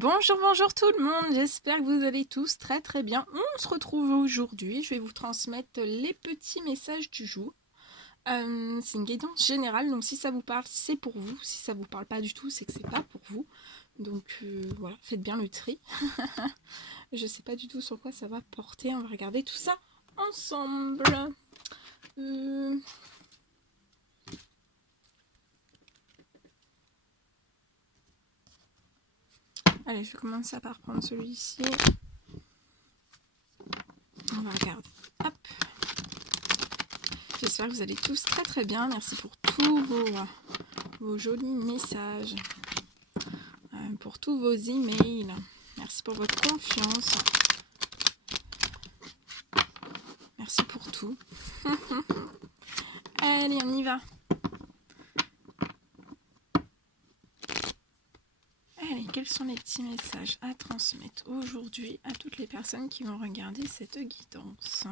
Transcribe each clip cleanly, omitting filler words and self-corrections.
Bonjour, bonjour tout le monde, j'espère que vous allez tous très très bien. On se retrouve aujourd'hui, je vais vous transmettre les petits messages du jour. C'est une guidance générale, donc si ça vous parle, c'est pour vous. Si ça vous parle pas du tout, c'est que c'est pas pour vous. Donc voilà, faites bien le tri. Je sais pas du tout sur quoi ça va porter, on va regarder tout ça ensemble. Allez, je vais commencer par prendre celui-ci. On va regarder. Hop. J'espère que vous allez tous très très bien. Merci pour tous vos jolis messages, pour tous vos emails. Merci pour votre confiance. Merci pour tout. Allez, on y va. Allez, quels sont les petits messages à transmettre aujourd'hui à toutes les personnes qui vont regarder cette guidance?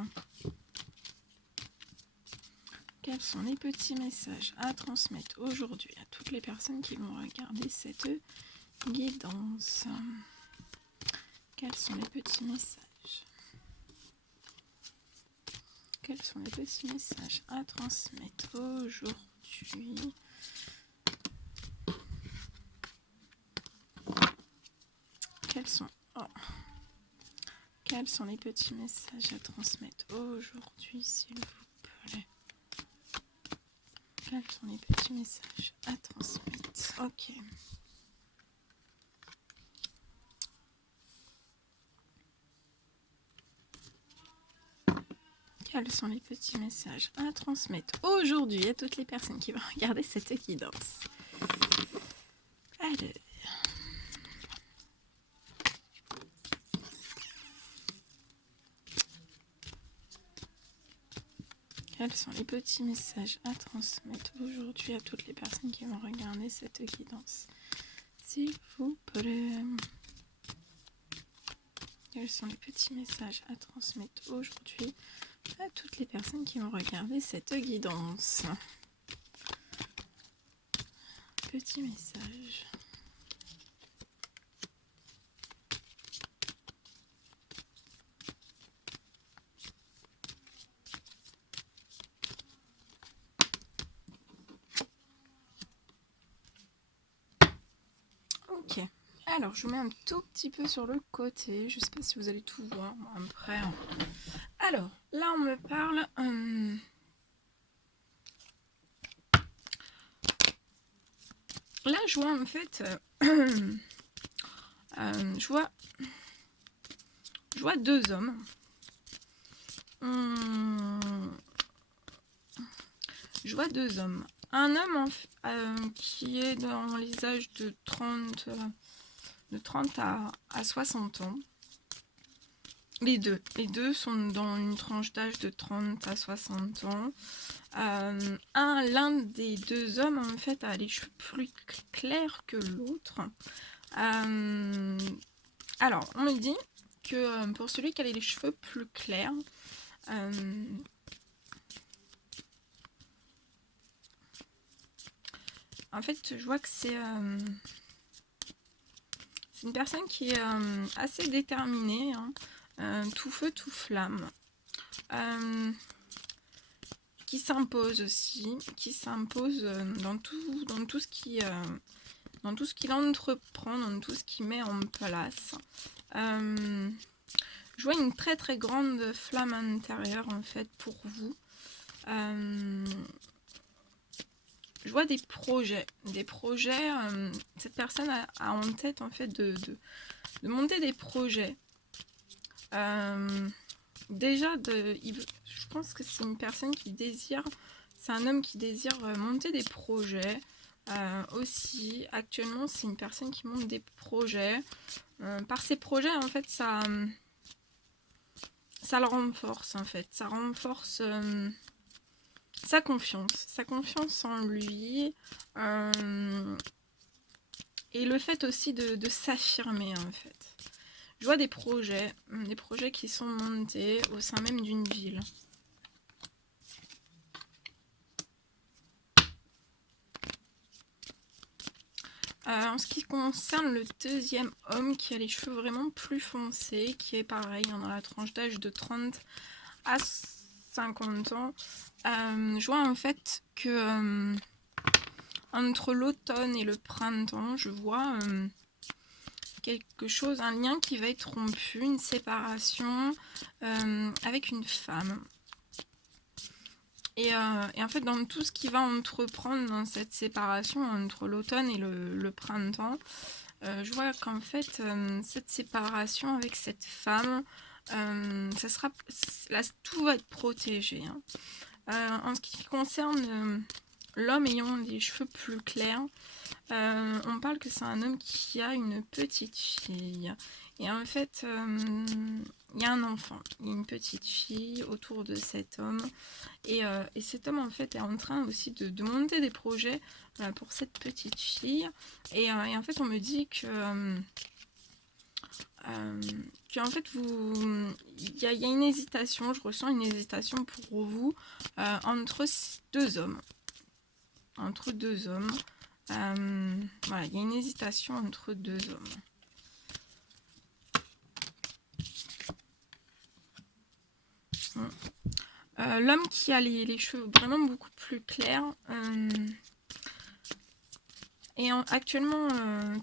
Quels sont les petits messages à transmettre aujourd'hui à toutes les personnes qui vont regarder cette guidance? Quels sont les petits messages? Quels sont les petits messages à transmettre aujourd'hui? Quels sont les petits messages à transmettre aujourd'hui, s'il vous plaît? Quels sont les petits messages à transmettre? Ok. Quels sont les petits messages à transmettre aujourd'hui à toutes les personnes qui vont regarder cette guidance? Allez. Quels sont les petits messages à transmettre aujourd'hui à toutes les personnes qui vont regarder cette guidance, s'il vous plaît? Quels sont les petits messages à transmettre aujourd'hui à toutes les personnes qui vont regarder cette guidance? Petit message. Ok. Alors, je vous mets un tout petit peu sur le côté. Je ne sais pas si vous allez tout voir. Après. Alors, là, on me parle. Là, je vois en fait. Je vois deux hommes. Je vois deux hommes. Un homme qui est dans les âges de 30 à 60 ans. Les deux sont dans une tranche d'âge de 30 à 60 ans. L'un des deux hommes, en fait, a les cheveux plus clairs que l'autre. Alors, on me dit que pour celui qui a les cheveux plus clairs, en fait, je vois que c'est une personne qui est assez déterminée, hein, tout feu, tout flamme, qui s'impose aussi, qui s'impose dans tout ce qui dans tout ce qu'il entreprend, dans tout ce qu'il met en place. Je vois une très très grande flamme intérieure en fait pour vous. Je vois des projets. Cette personne a en tête en fait de monter des projets. Déjà, je pense que c'est une personne qui désire, c'est un homme qui désire monter des projets. Aussi, actuellement, c'est une personne qui monte des projets. Par ces projets, en fait, ça le renforce, en fait. Ça renforce sa confiance en lui. Et le fait aussi de s'affirmer, en fait. Je vois des projets qui sont montés au sein même d'une ville. En ce qui concerne le deuxième homme qui a les cheveux vraiment plus foncés, qui est pareil, dans la tranche d'âge de 30 à 50 ans, je vois en fait que entre l'automne et le printemps, je vois quelque chose, un lien qui va être rompu, une séparation avec une femme. Et en fait, dans tout ce qu'il va entreprendre dans cette séparation entre l'automne et le printemps, je vois qu'en fait, cette séparation avec cette femme, ça sera, là, tout va être protégé. En ce qui concerne l'homme ayant les cheveux plus clairs, on parle que c'est un homme qui a une petite fille. Et en fait, il y a un enfant, il y a une petite fille autour de cet homme. Et cet homme, en fait, est en train aussi de monter des projets pour cette petite fille. Et en fait, on me dit que en fait, il y a une hésitation, je ressens une hésitation pour vous entre deux hommes. Entre deux hommes. Voilà, il y a une hésitation entre deux hommes. L'homme qui a les cheveux vraiment beaucoup plus clairs et actuellement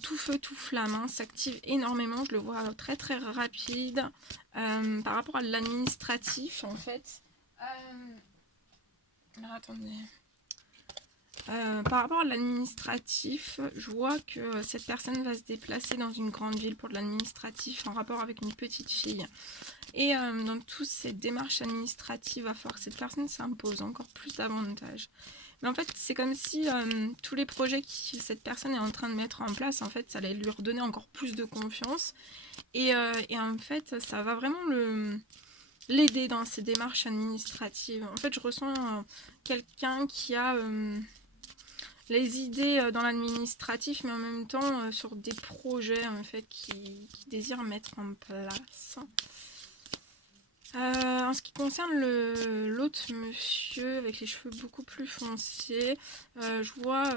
tout feu tout flamme, s'active énormément, je le vois très très rapide par rapport à l'administratif en fait. Alors attendez. Par rapport à l'administratif, je vois que cette personne va se déplacer dans une grande ville pour de l'administratif en rapport avec une petite fille. Et dans toutes ces démarches administratives, il va falloir que cette personne s'impose encore plus davantage. Mais en fait, c'est comme si tous les projets que cette personne est en train de mettre en place, en fait, ça allait lui redonner encore plus de confiance. Et en fait, ça va vraiment l'aider dans ses démarches administratives. En fait, je ressens quelqu'un qui a les idées dans l'administratif, mais en même temps sur des projets en fait qui désire mettre en place. En ce qui concerne l'autre monsieur avec les cheveux beaucoup plus foncés, je vois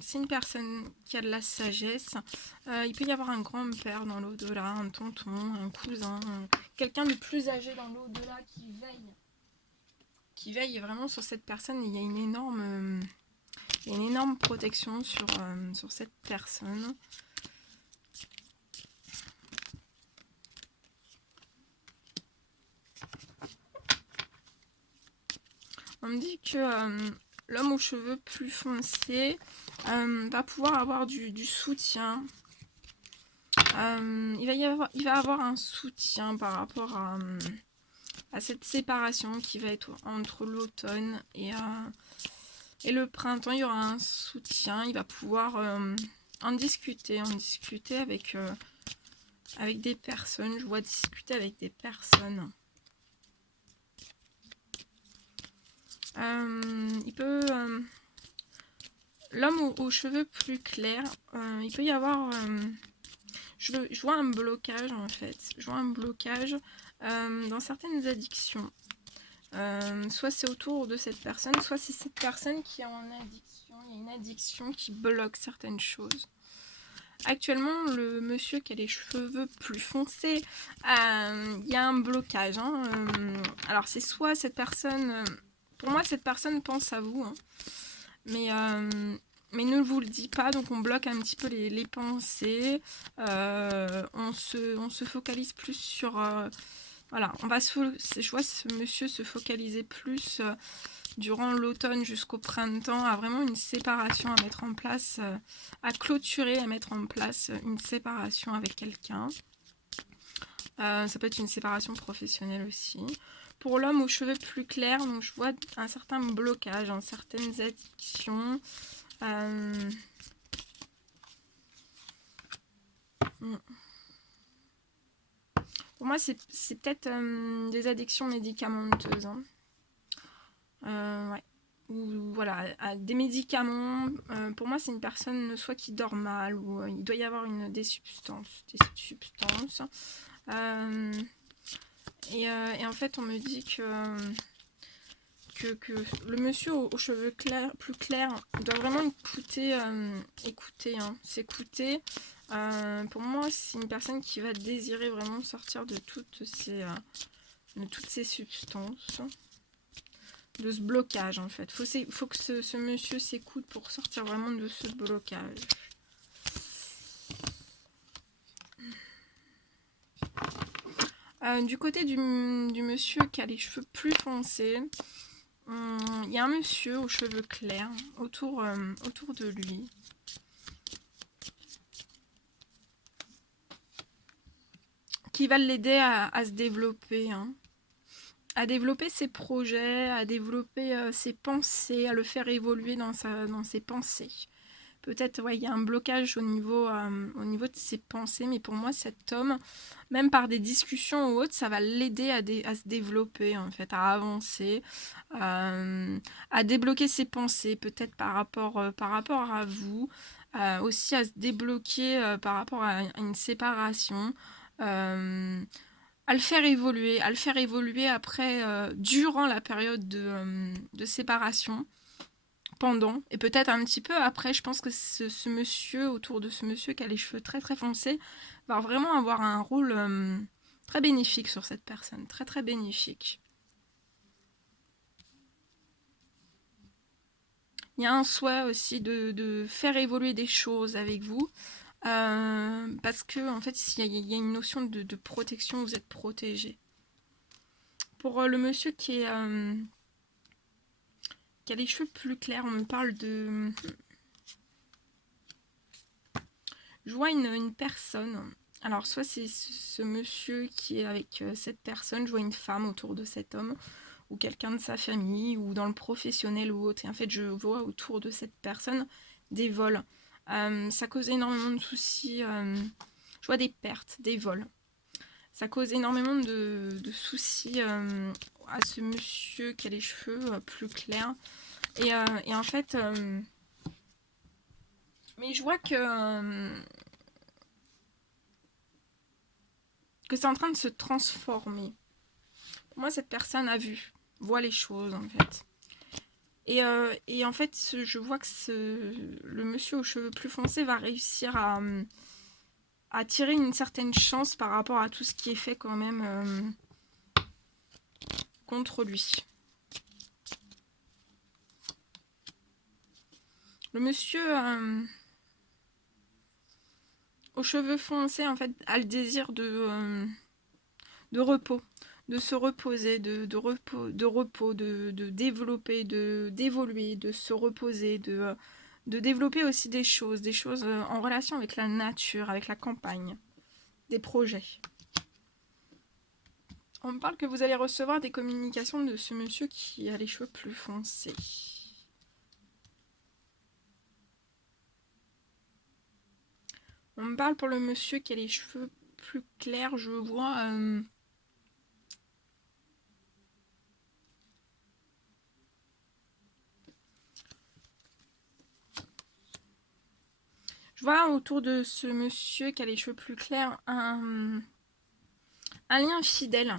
c'est une personne qui a de la sagesse. Il peut y avoir un grand-père dans l'au-delà, un tonton, un cousin, quelqu'un de plus âgé dans l'au-delà qui veille vraiment sur cette personne. Il y a une énorme protection sur cette personne. On me dit que l'homme aux cheveux plus foncés va pouvoir avoir du soutien. Il va avoir un soutien par rapport à cette séparation qui va être entre l'automne et le printemps. Il y aura un soutien. Il va pouvoir en discuter avec des personnes. Je vois discuter avec des personnes. Il peut l'homme aux cheveux plus clairs, il peut y avoir je vois un blocage en fait, je vois un blocage dans certaines addictions, soit c'est autour de cette personne, soit c'est cette personne qui est en addiction. Il y a une addiction qui bloque certaines choses. Actuellement, le monsieur qui a les cheveux plus foncés, il y a un blocage. Alors c'est soit cette personne, pour moi cette personne pense à vous, mais ne vous le dit pas, donc on bloque un petit peu les pensées. On se focalise plus sur... voilà, je vois ce monsieur se focaliser plus durant l'automne jusqu'au printemps à vraiment une séparation à mettre en place, à clôturer, à mettre en place une séparation avec quelqu'un. Ça peut être une séparation professionnelle aussi. Pour l'homme aux cheveux plus clairs, donc je vois un certain blocage en certaines addictions. Pour moi, c'est peut-être des addictions médicamenteuses. Ouais. Ou voilà, des médicaments. Pour moi, c'est une personne soit qui dort mal ou il doit y avoir des substances. Et en fait, on me dit que que le monsieur aux cheveux clairs, plus clairs doit vraiment écouter, hein, s'écouter. Pour moi, c'est une personne qui va désirer vraiment sortir de toutes ces substances, de ce blocage en fait. Faut que ce monsieur s'écoute pour sortir vraiment de ce blocage. Du côté du monsieur qui a les cheveux plus foncés, il y a un monsieur aux cheveux clairs autour de lui. Qui va l'aider à se développer, hein. À développer ses projets, à développer ses pensées, à le faire évoluer dans ses pensées. Peut-être, ouais, il y a un blocage au niveau de ses pensées, mais pour moi, cet homme, même par des discussions ou autres, ça va l'aider à se développer, en fait, à avancer, à débloquer ses pensées, peut-être par rapport à vous, aussi à se débloquer par rapport à une séparation, à le faire évoluer après, durant la période de séparation, pendant, et peut-être un petit peu après. Je pense que ce monsieur, autour de ce monsieur qui a les cheveux très très foncés, va vraiment avoir un rôle très bénéfique sur cette personne, très très bénéfique. Il y a un souhait aussi de faire évoluer des choses avec vous, parce que en fait, il y a une notion de protection, vous êtes protégé. Pour le monsieur qui a les cheveux plus clairs, on me parle de... Je vois une personne. Alors, soit c'est ce monsieur qui est avec cette personne, je vois une femme autour de cet homme, ou quelqu'un de sa famille, ou dans le professionnel ou autre. Et en fait, je vois autour de cette personne des vols. Ça cause énormément de soucis. Je vois des pertes, des vols. Ça cause énormément de soucis à ce monsieur qui a les cheveux plus clairs. Et en fait, mais je vois que c'est en train de se transformer. Pour moi, cette personne voit les choses en fait. Et en fait, je vois que le monsieur aux cheveux plus foncés va réussir à tirer une certaine chance par rapport à tout ce qui est fait quand même contre lui. Le monsieur aux cheveux foncés, en fait, a le désir de repos, de se reposer, de repos, de développer, d'évoluer, de se reposer, de développer aussi des choses en relation avec la nature, avec la campagne, des projets. On me parle que vous allez recevoir des communications de ce monsieur qui a les cheveux plus foncés. On me parle pour le monsieur qui a les cheveux plus clairs, je vois... Je vois autour de ce monsieur qui a les cheveux plus clairs un lien fidèle.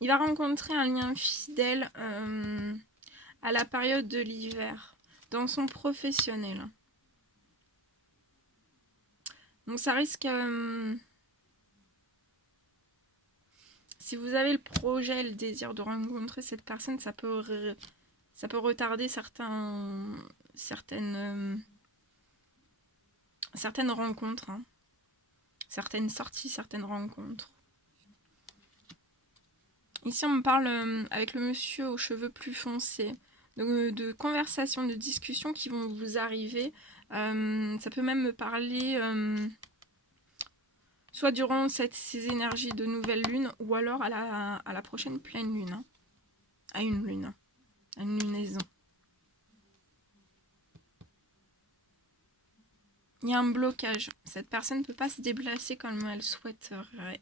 Il va rencontrer un lien fidèle à la période de l'hiver, dans son professionnel. Donc ça risque... si vous avez le projet, le désir de rencontrer cette personne, ça peut retarder certaines rencontres, hein. Certaines sorties, certaines rencontres. Ici, on me parle avec le monsieur aux cheveux plus foncés, de conversations, de discussions qui vont vous arriver. Ça peut même me parler soit durant ces énergies de nouvelle lune, ou alors à la prochaine pleine lune, hein. À une lune, à une lunaison. Il y a un blocage. Cette personne ne peut pas se déplacer comme elle souhaiterait.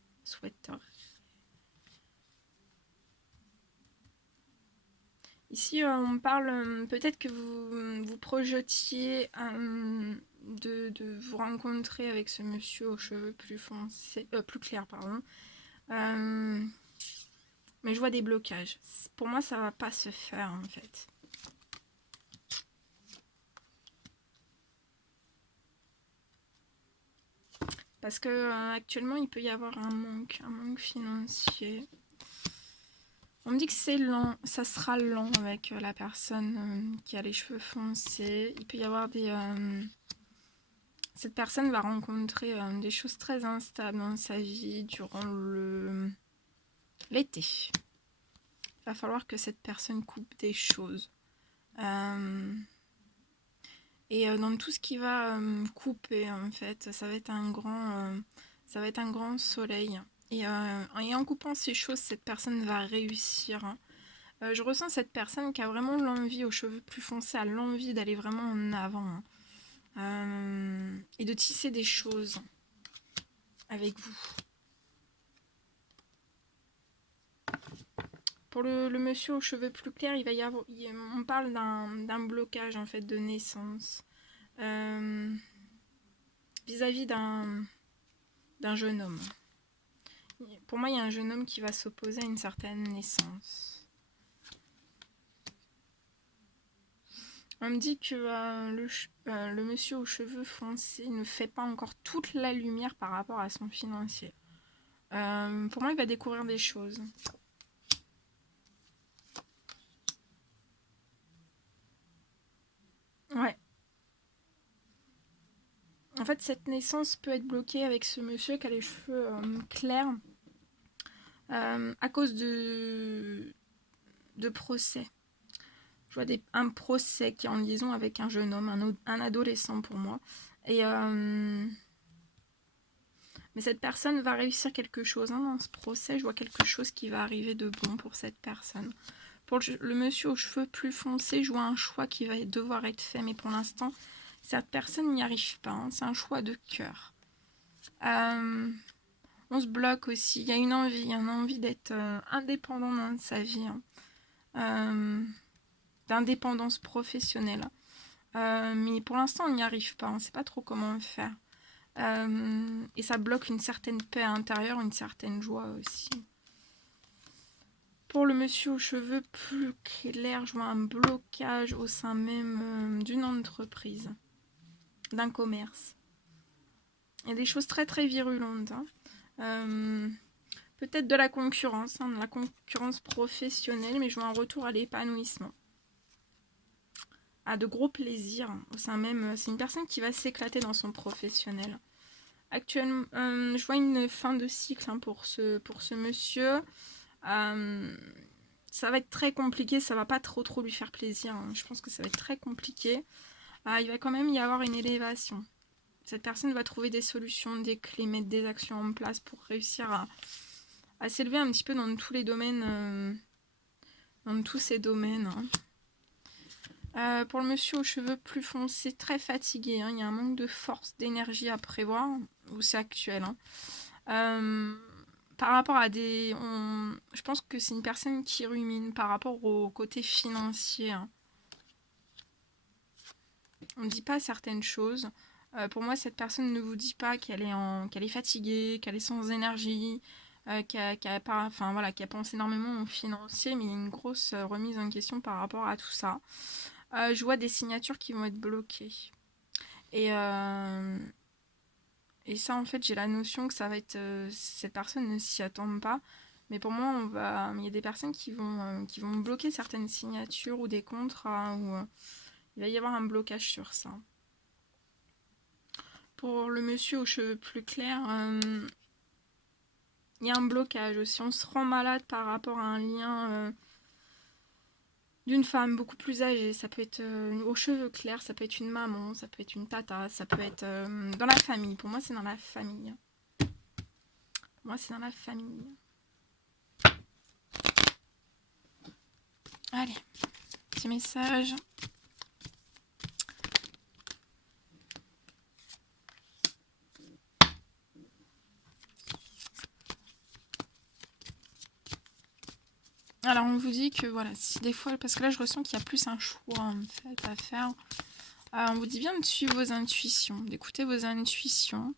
Ici, on parle peut-être que vous projetiez de vous rencontrer avec ce monsieur aux cheveux plus foncés, plus clairs, pardon. Mais je vois des blocages. Pour moi, ça va pas se faire, en fait. Parce que actuellement, il peut y avoir un manque financier. On me dit que c'est lent, ça sera lent avec la personne qui a les cheveux foncés. Il peut y avoir des... cette personne va rencontrer des choses très instables dans sa vie durant l'été. Il va falloir que cette personne coupe des choses. Et dans tout ce qui va couper, en fait, ça va être un grand soleil. Et en coupant ces choses, cette personne va réussir. Je ressens cette personne qui a vraiment l'envie, aux cheveux plus foncés, a l'envie d'aller vraiment en avant. Et de tisser des choses avec vous. Pour le monsieur aux cheveux plus clairs, il va y avoir, on parle d'un blocage en fait de naissance vis-à-vis d'un jeune homme. Pour moi, il y a un jeune homme qui va s'opposer à une certaine naissance. On me dit que le monsieur aux cheveux foncés ne fait pas encore toute la lumière par rapport à son financier. Pour moi, il va découvrir des choses. Ouais. En fait, cette naissance peut être bloquée avec ce monsieur qui a les cheveux clairs à cause de procès. Je vois un procès qui est en liaison avec un jeune homme, un adolescent pour moi. Et mais cette personne va réussir quelque chose dans ce procès. Je vois quelque chose qui va arriver de bon pour cette personne. Pour le monsieur aux cheveux plus foncés, je vois un choix qui va devoir être fait. Mais pour l'instant, cette personne n'y arrive pas. C'est un choix de cœur. On se bloque aussi. Il y a une envie d'être indépendant dans sa vie. D'indépendance professionnelle. Mais pour l'instant, on n'y arrive pas. On ne sait pas trop comment faire. Et ça bloque une certaine paix intérieure, une certaine joie aussi. Pour le monsieur aux cheveux plus clairs, je vois un blocage au sein même d'une entreprise, d'un commerce. Il y a des choses très très virulentes. Peut-être de la concurrence professionnelle, mais je vois un retour à l'épanouissement. À de gros plaisirs au sein même. C'est une personne qui va s'éclater dans son professionnel. Actuellement, je vois une fin de cycle pour ce monsieur. Ça va être très compliqué, ça va pas trop lui faire plaisir. Je pense que ça va être très compliqué. Il va quand même y avoir une élévation. Cette personne va trouver des solutions, des clés, mettre des actions en place pour réussir à s'élever un petit peu dans tous les domaines, dans tous ces domaines. Pour le monsieur aux cheveux plus foncés, très fatigué, il y a un manque de force, d'énergie à prévoir, ou c'est actuel. Par rapport à je pense que c'est une personne qui rumine par rapport au côté financier. On ne dit pas certaines choses. Pour moi, cette personne ne vous dit pas qu'elle est fatiguée, qu'elle est sans énergie, qu'elle a pensé énormément au financier, mais il y a une grosse remise en question par rapport à tout ça. Je vois des signatures qui vont être bloquées. Et ça, en fait, j'ai la notion que ça va être... cette personne ne s'y attend pas. Mais pour moi, il y a des personnes qui vont bloquer certaines signatures ou des contrats. Il va y avoir un blocage sur ça. Pour le monsieur aux cheveux plus clairs, il y a un blocage aussi. On se rend malade par rapport à un lien... d'une femme beaucoup plus âgée, ça peut être aux cheveux clairs, ça peut être une maman, ça peut être une tata, ça peut être dans la famille. Pour moi, c'est dans la famille. Allez, petit message. Alors, on vous dit que voilà, si des fois, parce que là, je ressens qu'il y a plus un choix en fait à faire. On vous dit bien de suivre vos intuitions, d'écouter vos intuitions,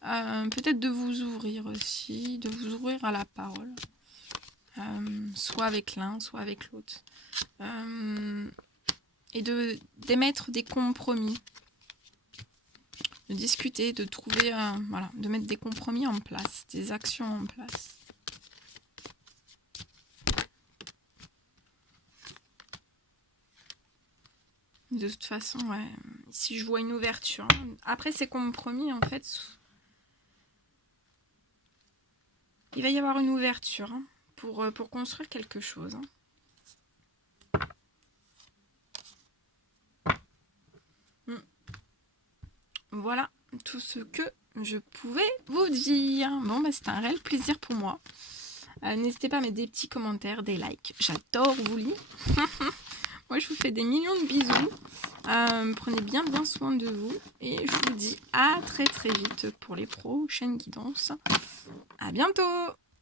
peut-être de vous ouvrir aussi, de vous ouvrir à la parole. soit avec l'un, soit avec l'autre. Et d'émettre des compromis, de discuter, de trouver, voilà, de mettre des compromis en place, des actions en place. De toute façon, ouais, si je vois une ouverture, après ces compromis, en fait, il va y avoir une ouverture pour construire quelque chose. Voilà tout ce que je pouvais vous dire. Bon, bah, c'était un réel plaisir pour moi. N'hésitez pas à mettre des petits commentaires, des likes. J'adore vous lire. Moi, je vous fais des millions de bisous. Prenez bien soin de vous. Et je vous dis à très vite pour les prochaines guidances. À bientôt!